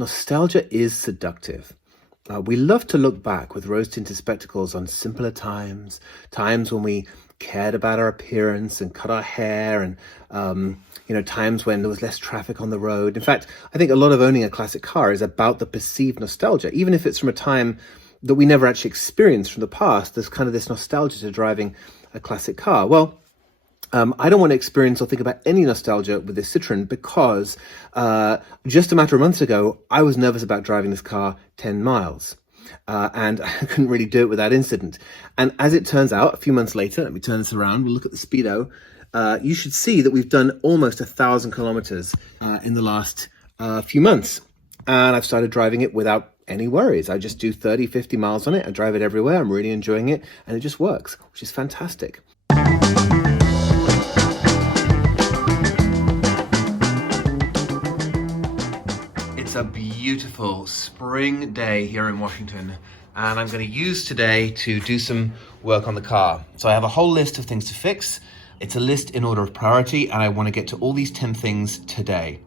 Nostalgia is seductive. We love to look back with rose-tinted spectacles on simpler times, times when we cared about our appearance and cut our hair, and times when there was less traffic on the road. In fact, I think a lot of owning a classic car is about the perceived nostalgia. Even if it's from a time that we never actually experienced from the past, there's kind of this nostalgia to driving a classic car. Well, I don't want to experience or think about any nostalgia with this Citroen because just a matter of months ago, I was nervous about driving this car 10 miles. And I couldn't really do it without incident. And as it turns out, a few months later, let me turn this around, we'll look at the speedo. You should see that we've done almost 1,000 kilometers in the last few months. And I've started driving it without any worries. I just do 30, 50 miles on it. I drive it everywhere. I'm really enjoying it. And it just works, which is fantastic. It's a beautiful spring day here in Washington, and I'm going to use today to do some work on the car. So I have a whole list of things to fix. It's a list in order of priority, and I want to get to all these 10 things today.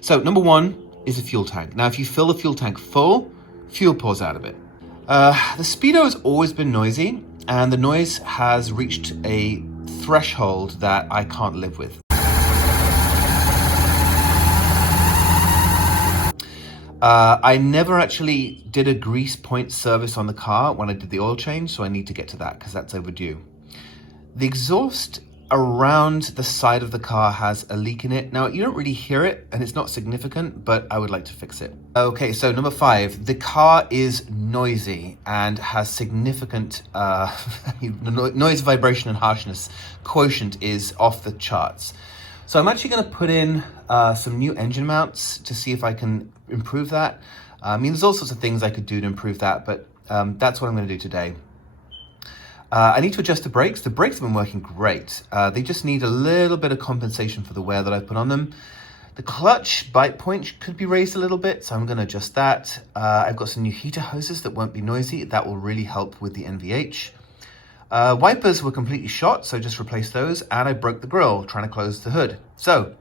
So number one is a fuel tank. Now, if you fill the fuel tank full, fuel pours out of it. The Speedo has always been noisy, and the noise has reached a threshold that I can't live with. I never actually did a grease point service on the car when I did the oil change, so I need to get to that because that's overdue. The exhaust around the side of the car has a leak in it. Now, you don't really hear it and it's not significant, but I would like to fix it. Okay, so number 5, the car is noisy and has significant noise, vibration and harshness quotient is off the charts. So I'm actually going to put in some new engine mounts to see if I can improve that. I mean, there's all sorts of things I could do to improve that, but that's what I'm going to do today. I need to adjust the brakes. The brakes have been working great. They just need a little bit of compensation for the wear that I've put on them. The clutch bite point could be raised a little bit, so I'm going to adjust that. I've got some new heater hoses that won't be noisy. That will really help with the NVH. Wipers were completely shot, so just replace those, and I broke the grille trying to close the hood. So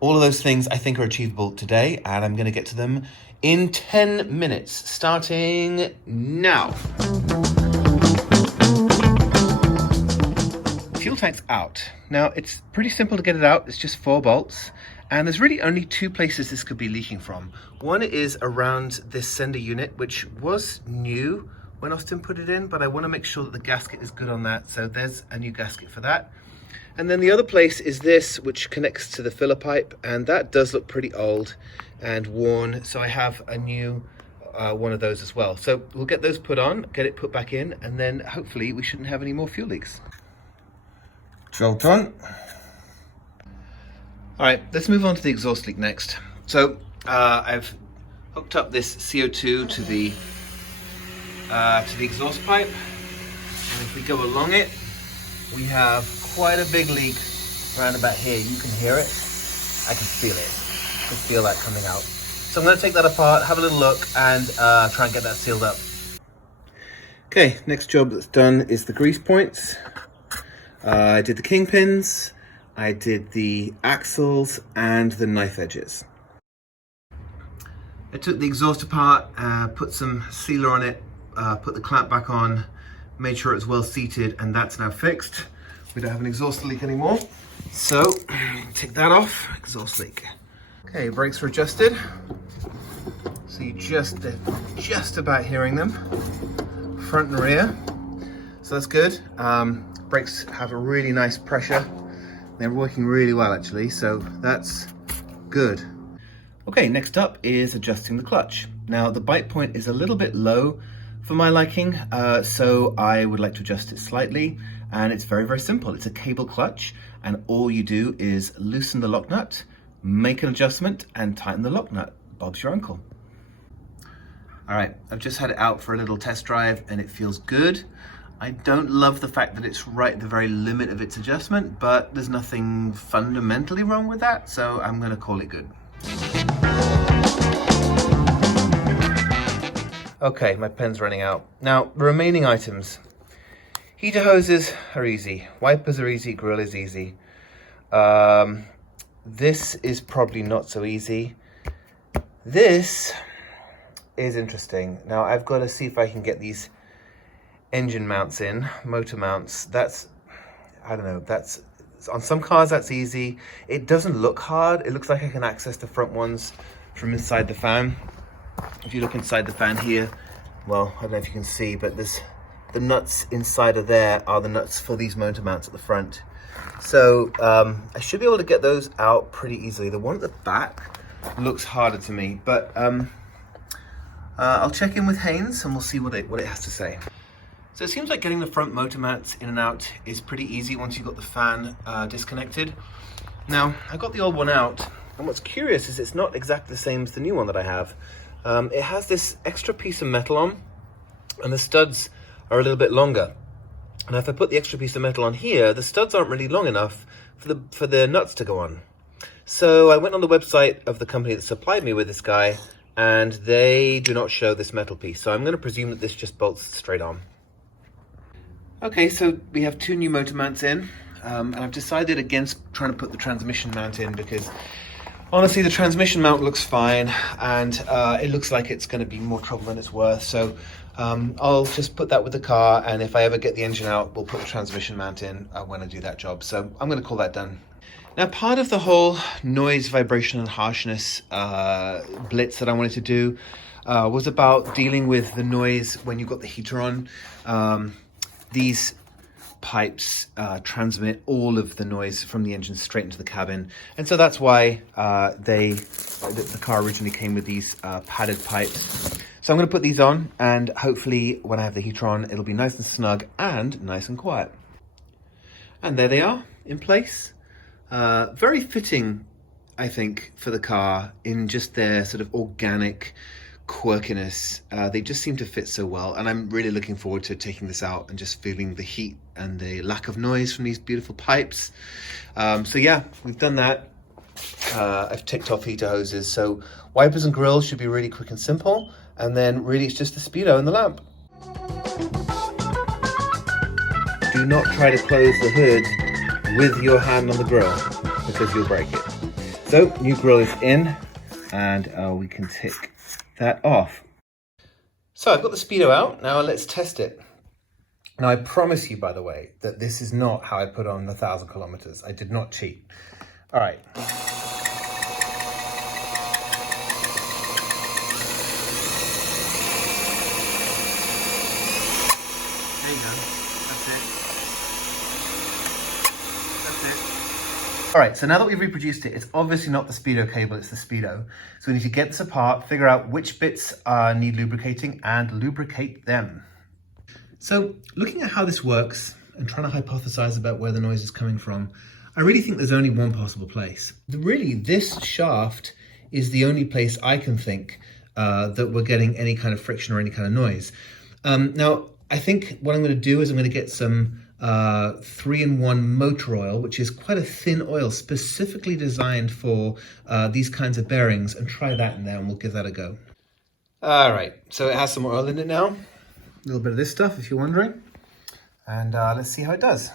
all of those things I think are achievable today, and I'm going to get to them in 10 minutes, starting now. Fuel tank's out. Now, it's pretty simple to get it out. It's just 4 bolts, and there's really only 2 places this could be leaking from. One is around this sender unit, which was new when Austin put it in, but I want to make sure that the gasket is good on that, so there's a new gasket for that. And then the other place is this, which connects to the filler pipe, and that does look pretty old and worn, so I have a new one of those as well. So we'll get those put on, get it put back in, and then hopefully we shouldn't have any more fuel leaks. Jolt on. All right, let's move on to the exhaust leak next. So I've hooked up this CO2 to the exhaust pipe, and if we go along it, we have quite a big leak around about here. You can hear it. I can feel it. I can feel that coming out. So I'm going to take that apart, have a little look, and try and get that sealed up. Okay, next job that's done is the grease points. I did the kingpins, I did the axles, and the knife edges. I took the exhaust apart, put some sealer on it, put the clamp back on, made sure it's well seated, and that's now fixed. We don't have an exhaust leak anymore. So, take that off, exhaust leak. Okay, brakes are adjusted. So they're just about hearing them, front and rear. So that's good. Brakes have a really nice pressure. They're working really well actually, so that's good. Okay, next up is adjusting the clutch. Now the bite point is a little bit low for my liking, so I would like to adjust it slightly, and it's very, very simple. It's a cable clutch, and all you do is loosen the lock nut, make an adjustment, and tighten the lock nut. Bob's your uncle. All right, I've just had it out for a little test drive, and it feels good. I don't love the fact that it's right at the very limit of its adjustment, but there's nothing fundamentally wrong with that, so I'm gonna call it good. Okay, my pen's running out. Now, the remaining items. Heater hoses are easy, wipers are easy, grill is easy. This is probably not so easy. This is interesting. Now I've got to see if I can get these engine mounts in, motor mounts. I don't know, that's, on some cars that's easy. It doesn't look hard. It looks like I can access the front ones from inside the fan. If you look inside the fan here, well, I don't know if you can see, but there's the nuts inside of there are the nuts for these motor mounts at the front. So I should be able to get those out pretty easily. The one at the back looks harder to me, but I'll check in with Haynes and we'll see what it has to say. So it seems like getting the front motor mounts in and out is pretty easy once you've got the fan disconnected. Now, I got the old one out, and what's curious is it's not exactly the same as the new one that I have. It has this extra piece of metal on, and the studs are a little bit longer. And if I put the extra piece of metal on here, the studs aren't really long enough for the nuts to go on. So I went on the website of the company that supplied me with this guy, and they do not show this metal piece. So I'm going to presume that this just bolts straight on. Okay, so we have two new motor mounts in, and I've decided against trying to put the transmission mount in because honestly the transmission mount looks fine, and it looks like it's going to be more trouble than it's worth. So I'll just put that with the car, and if I ever get the engine out, we'll put the transmission mount in when I do that job. So I'm going to call that done. Now, part of the whole noise, vibration and harshness blitz that I wanted to do was about dealing with the noise when you've got the heater on. These pipes transmit all of the noise from the engine straight into the cabin, and so that's why the car originally came with these padded pipes. So I'm going to put these on, and hopefully when I have the heater on, it'll be nice and snug and nice and quiet. And there they are in place. Very fitting, I think, for the car in just their sort of organic quirkiness. They just seem to fit so well, and I'm really looking forward to taking this out and just feeling the heat and the lack of noise from these beautiful pipes. So yeah, we've done that. I've ticked off heater hoses, so wipers and grills should be really quick and simple, and then really it's just the speedo and the lamp. Do not try to close the hood with your hand on the grill because you'll break it. So new grill is in, and we can tick that off. So I've got the speedo out. Now let's test it. Now I promise you, by the way, that this is not how I put on 1,000 kilometers. I did not cheat. All right. There you go. That's it. That's it. All right, so now that we've reproduced it, it's obviously not the speedo cable, it's the speedo. So we need to get this apart, figure out which bits need lubricating, and lubricate them. So looking at how this works and trying to hypothesize about where the noise is coming from, I really think there's only one possible place. Really, this shaft is the only place I can think that we're getting any kind of friction or any kind of noise. Now, I think what I'm going to do is I'm going to get some 3-in-1 motor oil, which is quite a thin oil specifically designed for these kinds of bearings, and try that in there, and we'll give that a go. All right, so it has some oil in it now. A little bit of this stuff, if you're wondering. And let's see how it does.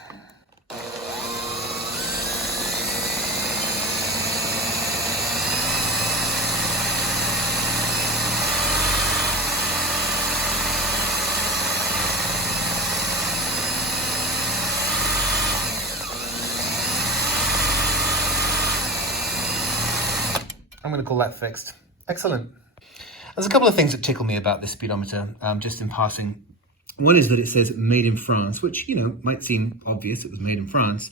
I'm going to call that fixed. Excellent. There's a couple of things that tickle me about this speedometer, just in passing. One is that it says made in France, which, you know, might seem obvious. It was made in France.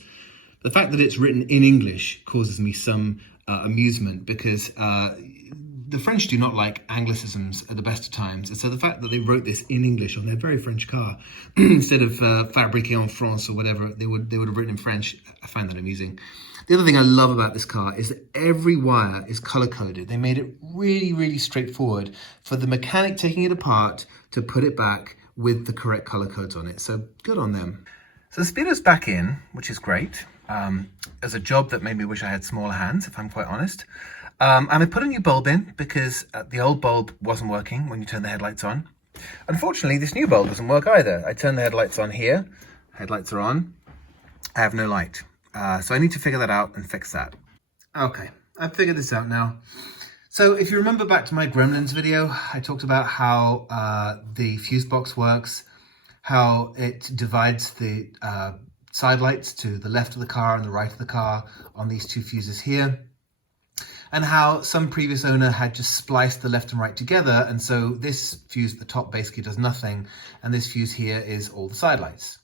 The fact that it's written in English causes me some amusement, because the French do not like Anglicisms at the best of times. And so the fact that they wrote this in English on their very French car, instead of fabriqué en France or whatever, they would have written in French. I find that amusing. The other thing I love about this car is that every wire is color-coded. They made it really, really straightforward for the mechanic taking it apart to put it back with the correct color codes on it. So good on them. So the speedo's back in, which is great. As a job that made me wish I had smaller hands, if I'm quite honest. And I put a new bulb in because the old bulb wasn't working when you turn the headlights on. Unfortunately, this new bulb doesn't work either. I turn the headlights on here. Headlights are on. I have no light. So I need to figure that out and fix that. Okay, I've figured this out now. So if you remember back to my Gremlins video, I talked about how the fuse box works, how it divides the side lights to the left of the car and the right of the car on these two fuses here, and how some previous owner had just spliced the left and right together, and so this fuse at the top basically does nothing, and this fuse here is all the side lights.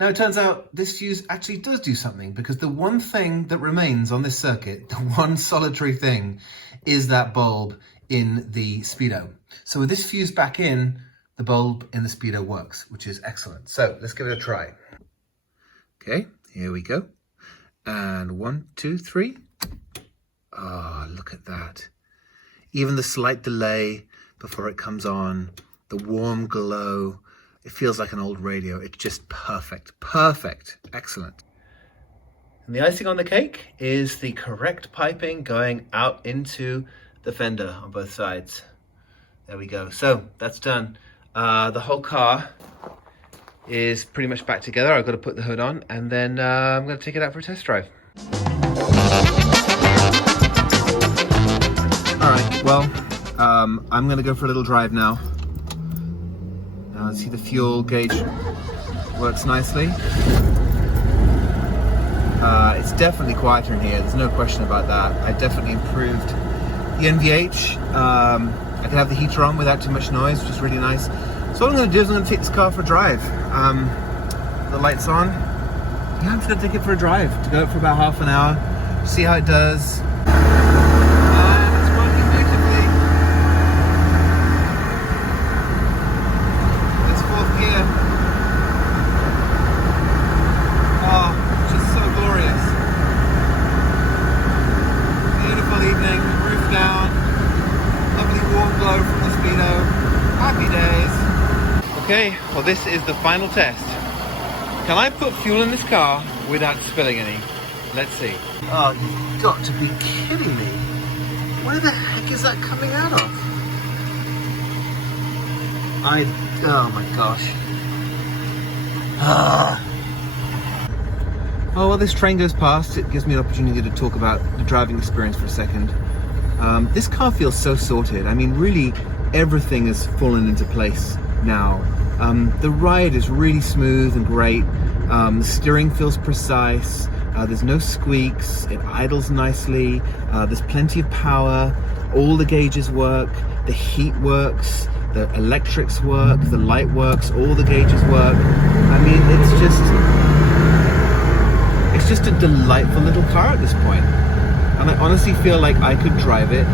Now it turns out this fuse actually does do something, because the one thing that remains on this circuit, the one solitary thing, is that bulb in the Speedo. So with this fuse back in, the bulb in the Speedo works, which is excellent. So let's give it a try. Okay, here we go. And 1, 2, 3. Oh, look at that. Even the slight delay before it comes on, the warm glow, it feels like an old radio. It's just perfect, perfect, excellent. And the icing on the cake is the correct piping going out into the fender on both sides. There we go. So that's done. The whole car is pretty much back together. I've got to put the hood on, and then I'm going to take it out for a test drive. All right, well, I'm going to go for a little drive now. See, the fuel gauge works nicely. It's definitely quieter in here, there's no question about that. I definitely improved the NVH. I can have the heater on without too much noise, which is really nice. So what I'm going to do is I'm going to take this car for a drive. The light's on. Yeah, I'm just going to take it for a drive, to go for about half an hour, see how it does. It's working beautifully. It's fourth gear. Oh, just so glorious. Beautiful evening, roof down, lovely warm glow from the Speedo. Happy days. Okay, well this is the final test. Can I put fuel in this car without spilling any? Let's see. Oh, you've got to be kidding me. Where the heck is that coming out of? Oh my gosh. Oh, well, this train goes past. It gives me an opportunity to talk about the driving experience for a second. This car feels so sorted. I mean, really, everything has fallen into place now. The ride is really smooth and great. The steering feels precise. There's no squeaks. It idles nicely. There's plenty of power. All the gauges work. The heat works. The electrics work. The light works. All the gauges work. I mean, it's just a delightful little car at this point. And I honestly feel like I could drive it